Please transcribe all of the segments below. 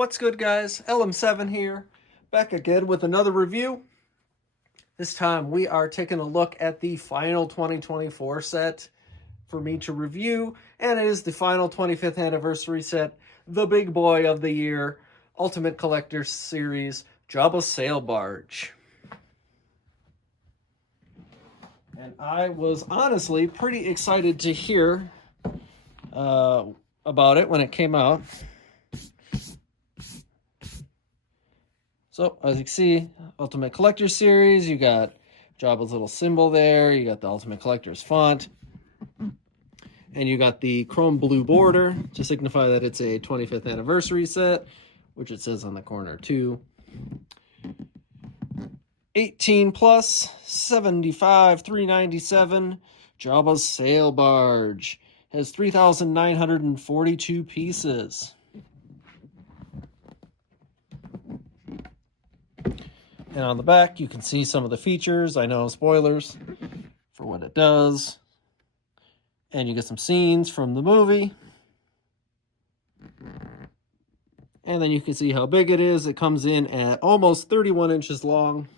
What's good, guys? LM7 here, back again with another review. This time we are taking a look at the final 2024 set for me to review, and it is the final 25th anniversary set, the big boy of the year, Ultimate Collector Series, Jabba Sail Barge. And I was honestly pretty excited to hear about it when it came out. So, as you can see, Ultimate Collector Series, you got Jabba's little symbol there, you got the Ultimate Collector's font, and you got the chrome blue border to signify that it's a 25th anniversary set, which it says on the corner too. 18 plus, 75, 397, Jabba's Sail Barge. Has 3,942 pieces. And on the back, you can see some of the features. I know, spoilers for what it does. And you get some scenes from the movie. And then you can see how big it is. It comes in at almost 31 inches long.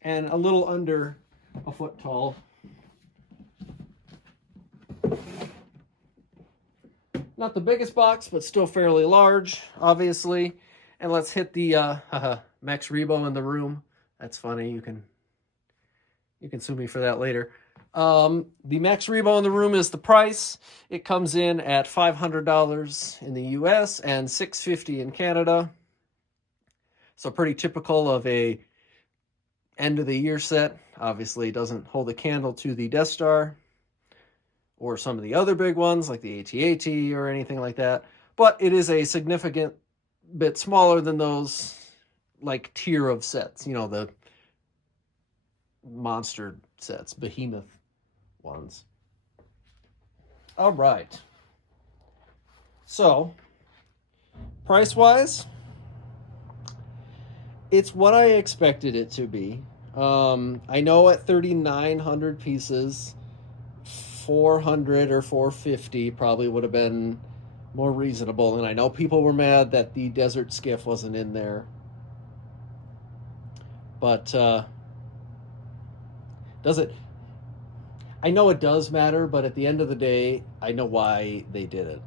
And a little under a foot tall. Not the biggest box, but still fairly large, obviously. And let's hit the Max Rebo in the room. That's funny. You can sue me for that later. The Max Rebo in the room is the price. It comes in at $500 in the US and $650 in Canada. So pretty typical of a end of the year set. Obviously, it doesn't hold a candle to the Death Star or some of the other big ones like the AT-AT or anything like that. But it is a significant bit smaller than those like tier of sets, you know, the monster sets, behemoth ones. All right. So, price-wise, it's what I expected it to be. I know at 3,900 pieces, 400 or 450 probably would have been more reasonable, and I know people were mad that the desert skiff wasn't in there, but does it? I know it does matter, but at the end of the day, I know why they did it,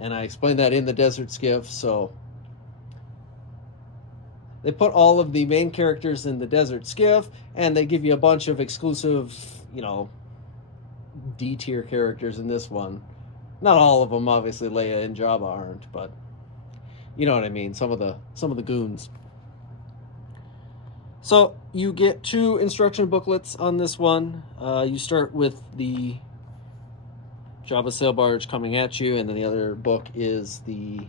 and I explained that in the desert skiff. So they put all of the main characters in the desert skiff, and they give you a bunch of exclusive, you know, D-tier characters in this one. Not all of them, obviously. Leia and Jabba aren't, but you know what I mean. Some of the goons. So you get 2 instruction booklets on this one. You start with the Jabba Sail Barge coming at you, and then the other book is the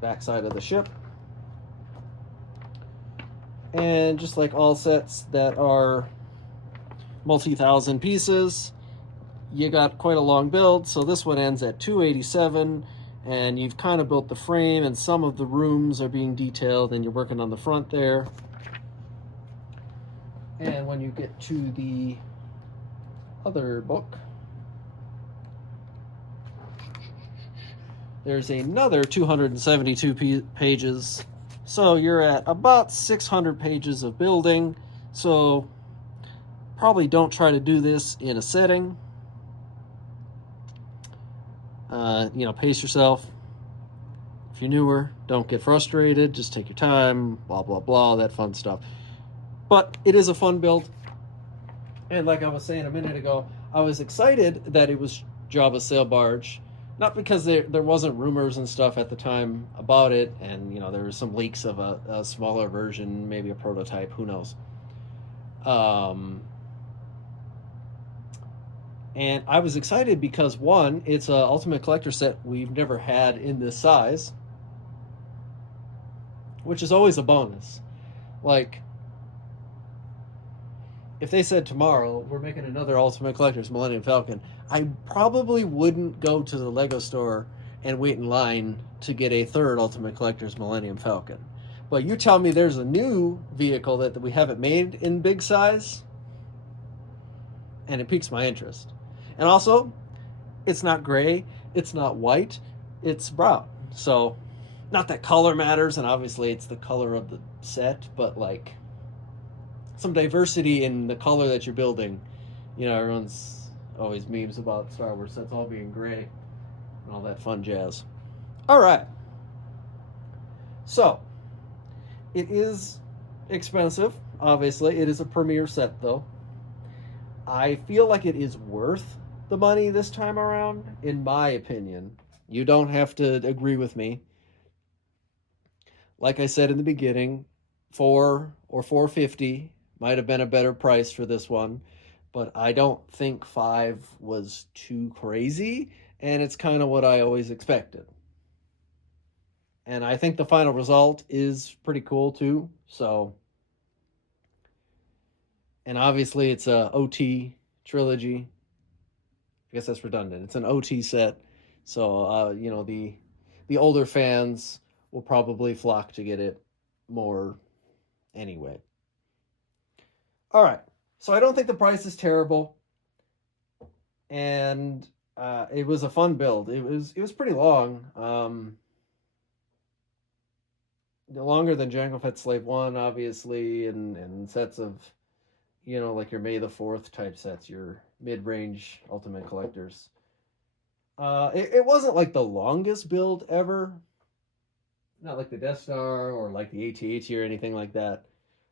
backside of the ship. And just like all sets that are multi-thousand pieces, you got quite a long build. So this one ends at 287, and you've kind of built the frame, and some of the rooms are being detailed, and you're working on the front there. And when you get to the other book, there's another 272 pages. So you're at about 600 pages of building. So probably don't try to do this in a setting. You know, pace yourself. If you're newer, don't get frustrated. Just take your time, blah, blah, blah, that fun stuff. But it is a fun build. And like I was saying a minute ago, I was excited that it was Jabba's Sail Barge. Not because there wasn't rumors and stuff at the time about it, and you know, there were some leaks of a smaller version, maybe a prototype, who knows. And I was excited because, one, it's an Ultimate Collector set we've never had in this size, which is always a bonus. Like, if they said tomorrow, we're making another Ultimate Collector's Millennium Falcon, I probably wouldn't go to the Lego store and wait in line to get a third Ultimate Collector's Millennium Falcon. But you tell me there's a new vehicle that we haven't made in big size, and it piques my interest. And also, it's not gray, it's not white, it's brown. So, not that color matters, and obviously it's the color of the set, but like some diversity in the color that you're building. You know, everyone's always memes about Star Wars sets all being gray and all that fun jazz. All right. So, it is expensive, obviously. It is a premiere set, though. I feel like it is worth the money this time around, in my opinion. You don't have to agree with me. Like I said in the beginning, 4 or 450 might have been a better price for this one, but I don't think 5 was too crazy, and it's kind of what I always expected. And I think the final result is pretty cool too. So, and obviously it's a OT trilogy. I guess that's redundant. It's an OT set, so you know, the older fans will probably flock to get it more anyway. All right, so I don't think the price is terrible, and it was a fun build. It was pretty long, longer than Jango Fett Slave One, obviously, and sets of, you know, like your May the 4th type sets, your mid-range Ultimate Collectors. It wasn't like the longest build ever. Not like the Death Star or like the AT-AT or anything like that.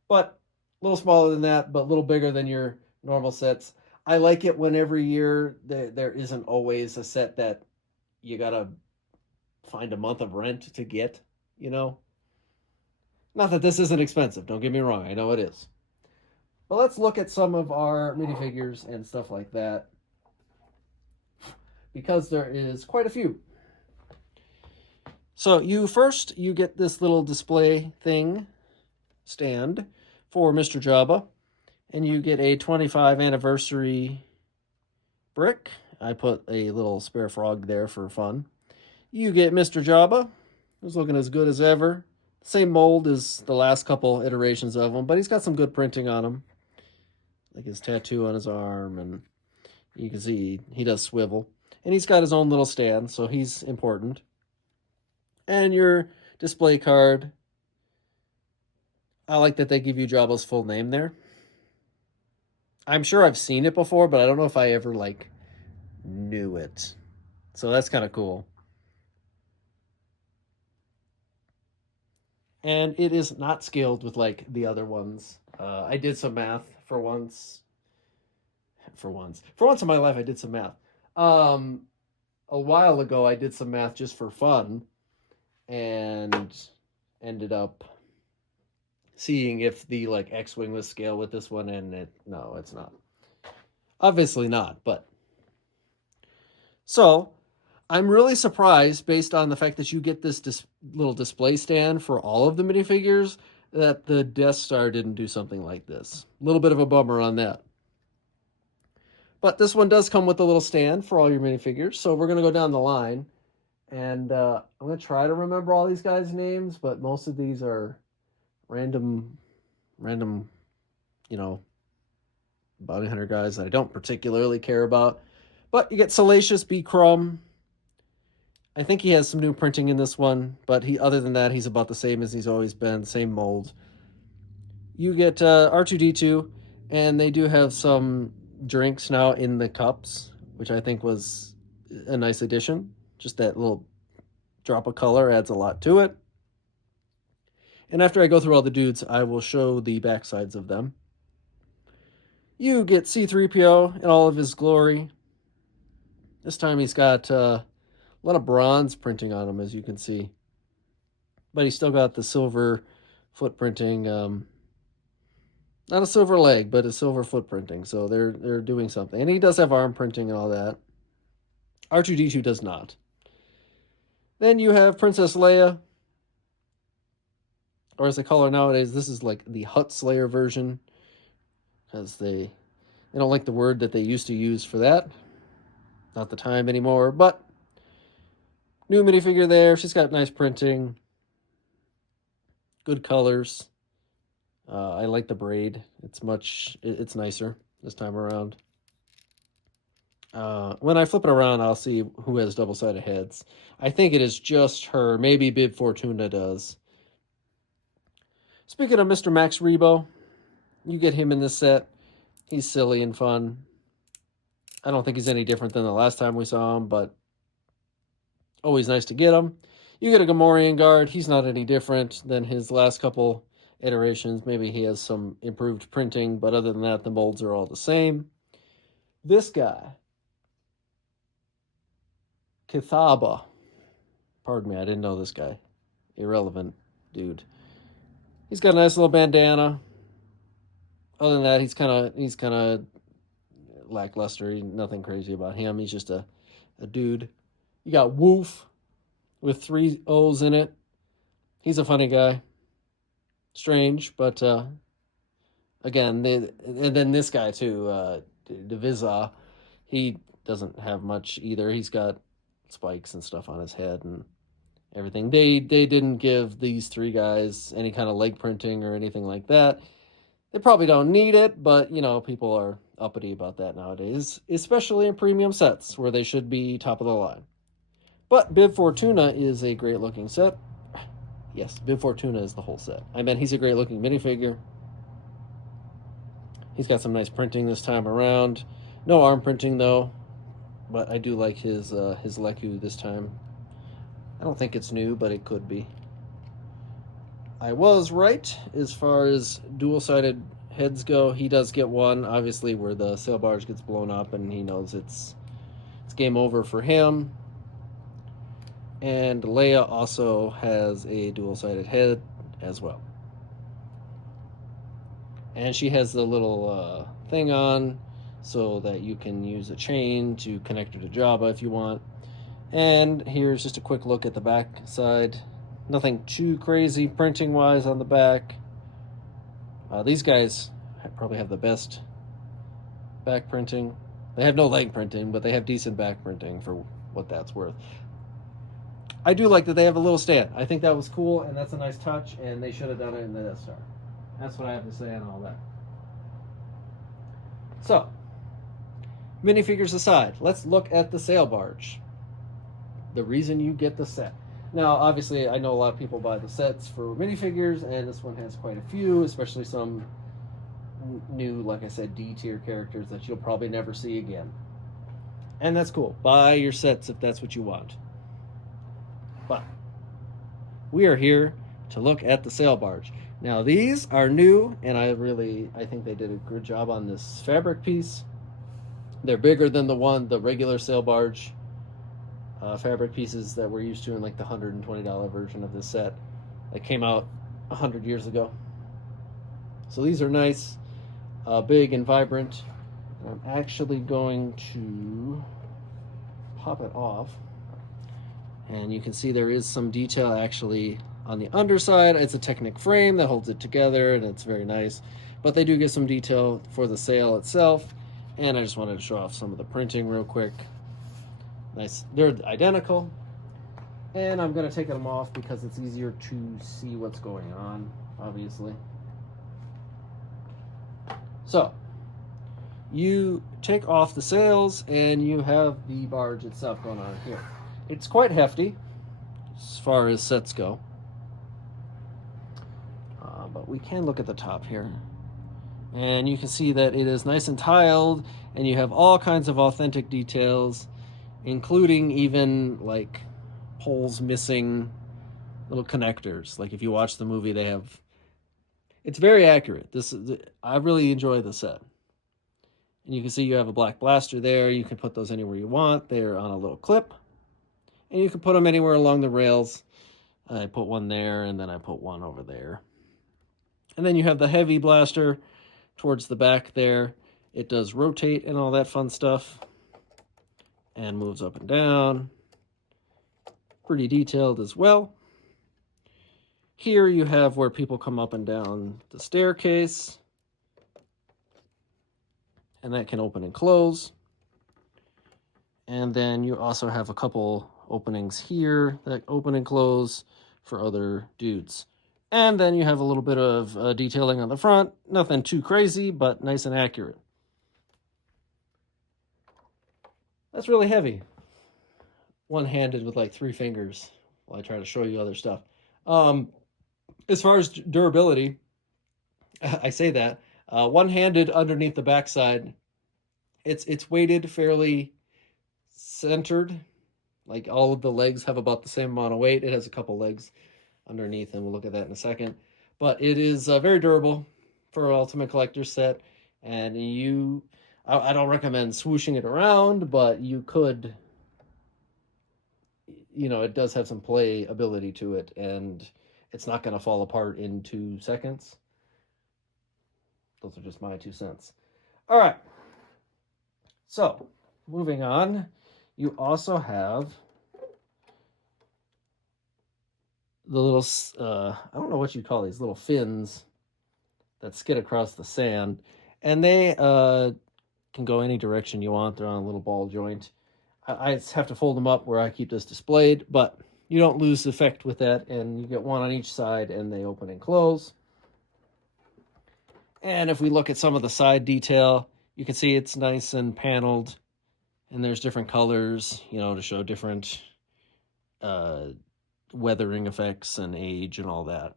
But a little smaller than that, but a little bigger than your normal sets. I like it when every year there isn't always a set that you gotta find a month of rent to get, you know? Not that this isn't expensive, don't get me wrong, I know it is. But let's look at some of our minifigures and stuff like that, because there is quite a few. So you get this little display thing stand for Mr. Jabba, and you get a 25 anniversary brick. I put a little spare frog there for fun. You get Mr. Jabba, who's looking as good as ever. Same mold as the last couple iterations of him, but he's got some good printing on him, like his tattoo on his arm, and you can see he does swivel. And he's got his own little stand, so he's important. And your display card, I like that they give you Jabba's full name there. I'm sure I've seen it before, but I don't know if I ever, like, knew it. So that's kind of cool. And it is not scaled with, like, the other ones. I did some math for once. For once in my life, I did some math. A while ago, I did some math just for fun, and ended up seeing if the like X-wing was scale with this one, and no, it's not. Obviously not, but so I'm really surprised, based on the fact that you get this little display stand for all of the minifigures, that the Death Star didn't do something like this. A little bit of a bummer on that. But this one does come with a little stand for all your minifigures, so we're going to go down the line. And I'm going to try to remember all these guys' names, but most of these are random, you know, bounty hunter guys that I don't particularly care about. But you get Salacious B. Crumb. I think he has some new printing in this one, but other than that, he's about the same as he's always been, same mold. You get R2-D2, and they do have some drinks now in the cups, which I think was a nice addition. Just that little drop of color adds a lot to it. And after I go through all the dudes, I will show the backsides of them. You get C-3PO in all of his glory. This time he's got a lot of bronze printing on him, as you can see. But he's still got the silver foot printing. Not a silver leg, but a silver foot printing. So they're doing something. And he does have arm printing and all that. R2-D2 does not. Then you have Princess Leia. Or as they call her nowadays, this is like the Hutt Slayer version. Because they don't like the word that they used to use for that. Not the time anymore. But new minifigure there. She's got nice printing. Good colors. I like the braid. It's nicer this time around. When I flip it around, I'll see who has double-sided heads. I think it is just her. Maybe Bib Fortuna does. Speaking of Mr. Max Rebo, you get him in this set. He's silly and fun. I don't think he's any different than the last time we saw him, but always nice to get him. You get a Gamorrean guard. He's not any different than his last couple iterations. Maybe he has some improved printing, but other than that, the molds are all the same. This guy, Kithaba. Pardon me, I didn't know this guy. Irrelevant dude. He's got a nice little bandana. Other than that, he's kind of lackluster. Nothing crazy about him. He's just a dude. You got Woof with 3 O's in it. He's a funny guy. Strange, but again, and then this guy too, Diviza. He doesn't have much either. He's got spikes and stuff on his head and everything. They didn't give these 3 guys any kind of leg printing or anything like that. They probably don't need it, but, you know, people are uppity about that nowadays, especially in premium sets where they should be top of the line. But Bib Fortuna is a great-looking set. Yes, Bib Fortuna is the whole set. I mean, he's a great-looking minifigure. He's got some nice printing this time around. No arm printing, though, but I do like his Leku this time. I don't think it's new, but it could be. I was right as far as dual-sided heads go. He does get one, obviously, where the sail barge gets blown up, and he knows it's game over for him. And Leia also has a dual-sided head as well. And she has the little thing on so that you can use a chain to connect her to Jabba if you want. And here's just a quick look at the back side. Nothing too crazy printing-wise on the back. These guys probably have the best back printing. They have no leg printing, but they have decent back printing for what that's worth. I do like that they have a little stand. I think that was cool, and that's a nice touch, and they should have done it in the Death Star. That's what I have to say on all that. So, minifigures aside, let's look at the sail barge. The reason you get the set. Now, obviously, I know a lot of people buy the sets for minifigures, and this one has quite a few, especially some new, like I said, D-tier characters that you'll probably never see again. And that's cool. Buy your sets if that's what you want. But we are here to look at the sail barge. Now, these are new, and I think they did a good job on this fabric piece. They're bigger than the regular sail barge fabric pieces that we're used to in like the $120 version of this set that came out 100 years ago. So these are nice, big and vibrant. And I'm actually going to pop it off, and you can see there is some detail actually on the underside. It's a Technic frame that holds it together, and it's very nice, but they do get some detail for the sail itself. And I just wanted to show off some of the printing real quick. Nice. They're identical, and I'm going to take them off because it's easier to see what's going on, obviously. So, you take off the sails, and you have the barge itself going on here. It's quite hefty as far as sets go, but we can look at the top here. And you can see that it is nice and tiled, and you have all kinds of authentic details, including even like poles missing, little connectors. Like if you watch the movie, they have. It's very accurate. I really enjoy the set. And you can see you have a black blaster there. You can put those anywhere you want. They're on a little clip, and you can put them anywhere along the rails. I put one there, and then I put one over there. And then you have the heavy blaster towards the back there. It does rotate and all that fun stuff, and moves up and down. Pretty detailed as well. Here you have where people come up and down the staircase, and that can open and close. And then you also have a couple openings here that open and close for other dudes. And then you have a little bit of detailing on the front. Nothing too crazy, but nice and accurate. That's really heavy. One-handed with like 3 fingers while I try to show you other stuff. As far as durability, I say that one-handed underneath the backside, it's weighted fairly centered. Like all of the legs have about the same amount of weight. It has a couple legs underneath, and we'll look at that in a second. But it is very durable for an Ultimate Collector set, and I don't recommend swooshing it around, but you could, it does have some play ability to it, and it's not going to fall apart in 2 seconds. Those are just my 2 cents. All right. So, moving on, you also have the little, I don't know what you call these, little fins that skid across the sand. And they can go any direction you want. They're on a little ball joint. I have to fold them up where I keep this displayed, but you don't lose effect with that. And you get one on each side, and they open and close. And if we look at some of the side detail, you can see it's nice and paneled. And there's different colors, to show different weathering effects and age and all that.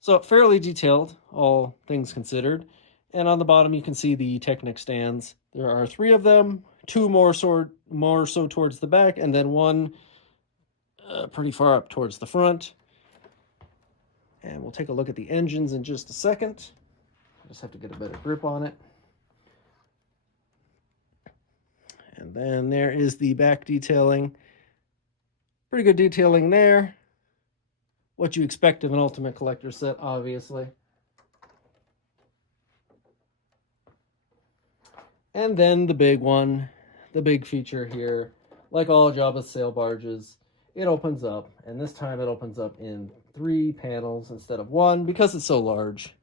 So fairly detailed, all things considered. And on the bottom, you can see the Technic stands. There are 3 of them, 2 more so towards the back, and then one pretty far up towards the front. And we'll take a look at the engines in just a second. I just have to get a better grip on it. And then there is the back detailing. Pretty good detailing there. What you expect of an Ultimate Collector set, obviously. And then the big one, the big feature here, like all Jabba's sail barges, it opens up, and this time it opens up in 3 panels instead of 1 because it's so large.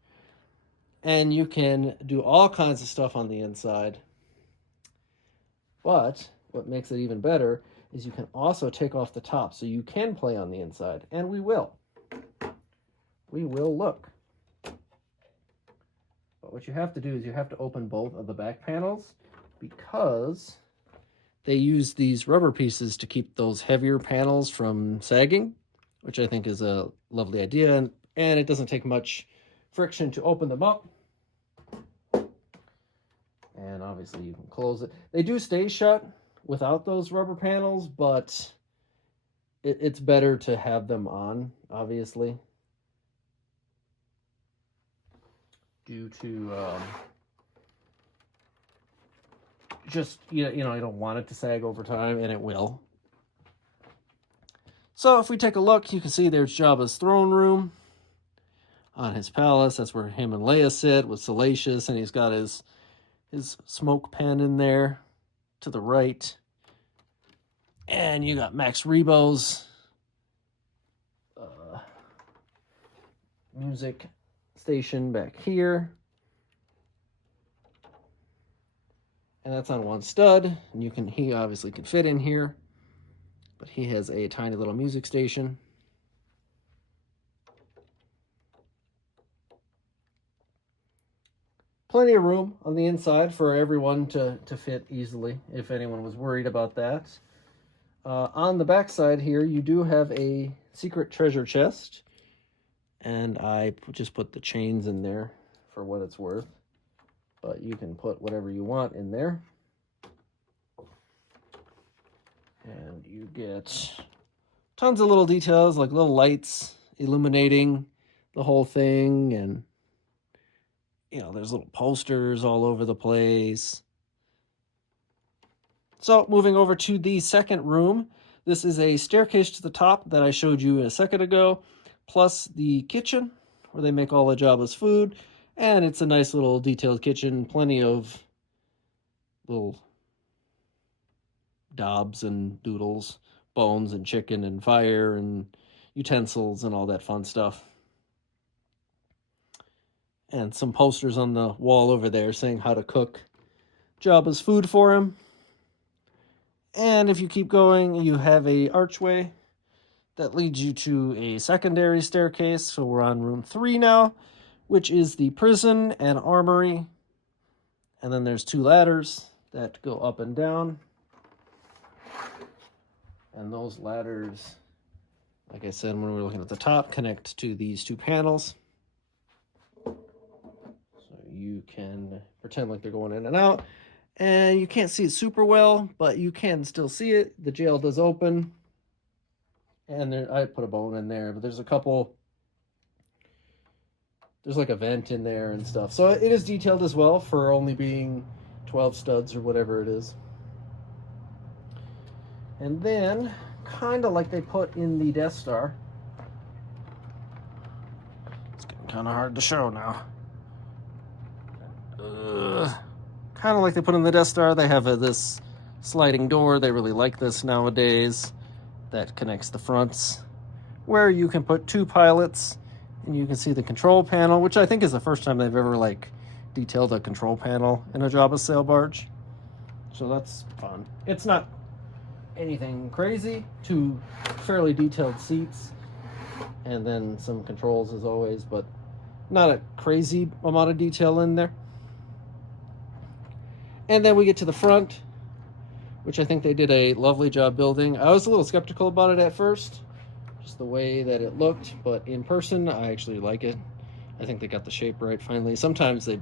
And you can do all kinds of stuff on the inside. But what makes it even better is you can also take off the top, so you can play on the inside, and we will. We will look. But what you have to do is you have to open both of the back panels because they use these rubber pieces to keep those heavier panels from sagging, which I think is a lovely idea, and it doesn't take much friction to open them up. And obviously you can close it. They do stay shut without those rubber panels, but it's better to have them on, obviously, due to just, you don't want it to sag over time, and it will. So if we take a look, you can see there's Jabba's throne room on his palace. That's where him and Leia sit with Salacious, and he's got his smoke pen in there to the right. And you got Max Rebo's music station back here. And that's on one stud. And he obviously can fit in here. But he has a tiny little music station. Plenty of room on the inside for everyone to fit easily, if anyone was worried about that. On the back side here, you do have a secret treasure chest. And I just put the chains in there for what it's worth. But you can put whatever you want in there. And you get tons of little details, like little lights illuminating the whole thing, and there's little posters all over the place. So moving over to the second room, this is a staircase to the top that I showed you a second ago, plus the kitchen where they make all of Jabba's food. And it's a nice little detailed kitchen, plenty of little daubs and doodles, bones and chicken and fire and utensils and all that fun stuff. And some posters on the wall over there saying how to cook Jabba's food for him. And if you keep going, you have a archway that leads you to a secondary staircase. So we're on room 3 now, which is the prison and armory. And then there's 2 ladders that go up and down. And those ladders, like I said when we were looking at the top, connect to these two panels. So you can pretend like they're going in and out. And you can't see it super well, but you can still see it. The jail does open. And there, I put a bone in there, but there's a couple, there's like a vent in there and stuff. So it is detailed as well for only being 12 studs or whatever it is. And then, kind of like they put in the Death Star, it's getting kind of hard to show now. Kind of like they put in the Death Star, they have this sliding door. They really like this nowadays. That connects the fronts, where you can put two pilots, and you can see the control panel, which I think is the first time they've ever like detailed a control panel in a Jabba sail barge. So that's fun. It's not anything crazy. Two fairly detailed seats, and then some controls as always, but not a crazy amount of detail in there. And then we get to the front, which I think they did a lovely job building. I was a little skeptical about it at first, just the way that it looked, but in person, I actually like it. I think they got the shape right finally. Sometimes the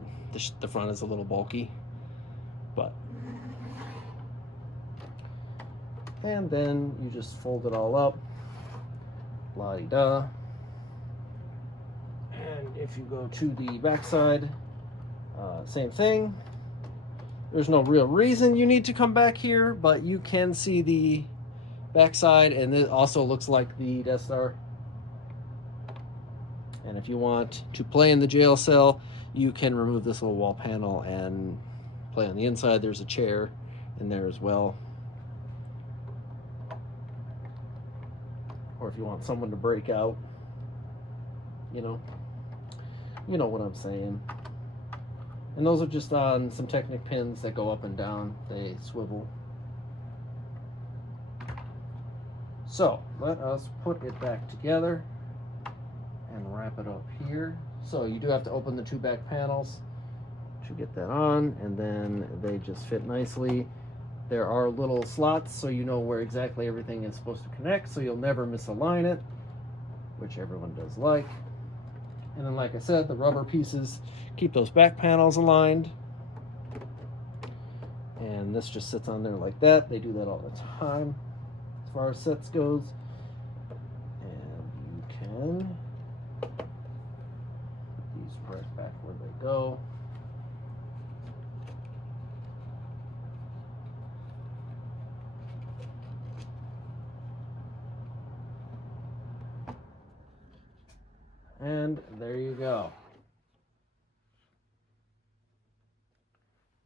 front is a little bulky, but. And then you just fold it all up, la-di-da. And if you go to the backside, same thing. There's no real reason you need to come back here, but you can see the backside, and it also looks like the Death Star. And if you want to play in the jail cell, you can remove this little wall panel and play on the inside. There's a chair in there as well. Or if you want someone to break out, you know what I'm saying. And those are just on some Technic pins that go up and down. They swivel. So let us put it back together and wrap it up here. So you do have to open the two back panels to get that on, and then they just fit nicely. There are little slots so you know where exactly everything is supposed to connect, so you'll never misalign it, which everyone does like. And then, like I said, the rubber pieces keep those back panels aligned. And this just sits on there like that. They do that all the time as far as sets goes. And you can put these right back where they go. And there you go.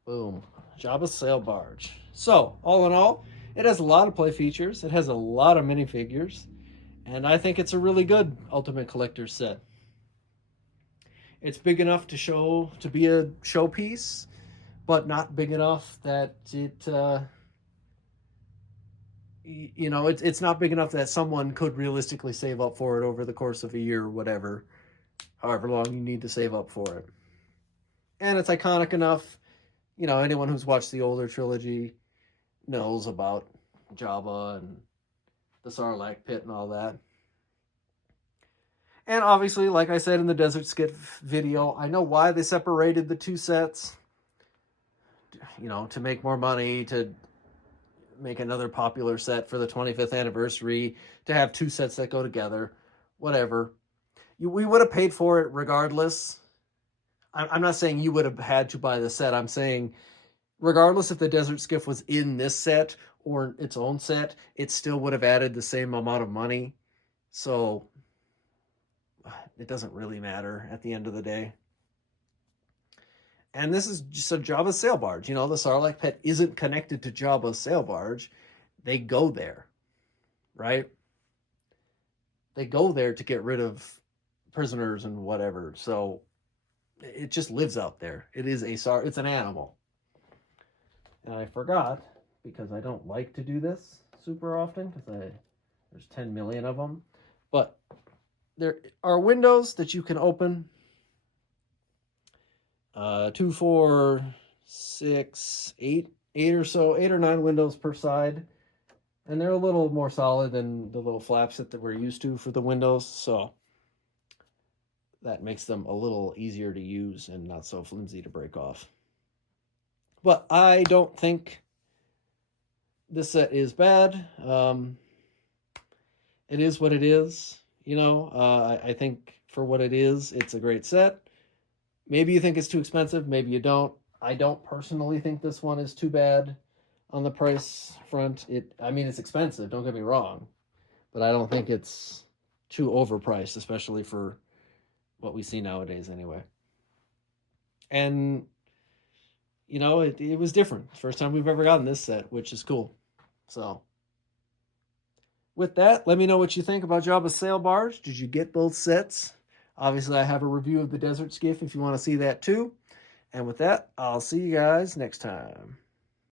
Boom. Jabba Sail Barge. So, all in all, it has a lot of play features. It has a lot of minifigures. And I think it's a really good Ultimate Collector set. It's big enough to be a showpiece, but not big enough that it, it's not big enough that someone could realistically save up for it over the course of a year or whatever, however long you need to save up for it. And it's iconic enough. Anyone who's watched the older trilogy knows about Jabba and the Sarlacc pit and all that. And obviously, like I said in the Desert Skiff video, I know why they separated the two sets. To make more money, to make another popular set for the 25th anniversary, to have two sets that go together, whatever. We would have paid for it regardless. I'm not saying you would have had to buy the set. I'm saying regardless if the Desert Skiff was in this set or its own set, it still would have added the same amount of money. So it doesn't really matter at the end of the day. And this is just a Jabba's sail barge. The Sarlacc pit isn't connected to Jabba's sail barge. They go there, right? They go there to get rid of prisoners and whatever. So it just lives out there. It's an animal. And I forgot, because I don't like to do this super often, because there's 10 million of them. But there are windows that you can open. 2, 4, 6, 8 or 9 windows per side. And they're a little more solid than the little flaps that we're used to for the windows, so that makes them a little easier to use and not so flimsy to break off. But I don't think this set is bad. It is what it is. You know, I think for what it is, it's a great set. Maybe you think it's too expensive. Maybe you don't. I don't personally think this one is too bad on the price front. I mean, it's expensive. Don't get me wrong, but I don't think it's too overpriced, especially for what we see nowadays, anyway. And you know, it was different. First time we've ever gotten this set, which is cool. So, with that, let me know what you think about Jabba's Sail Barge. Did you get both sets? Obviously, I have a review of the Desert Skiff if you want to see that too. And with that, I'll see you guys next time.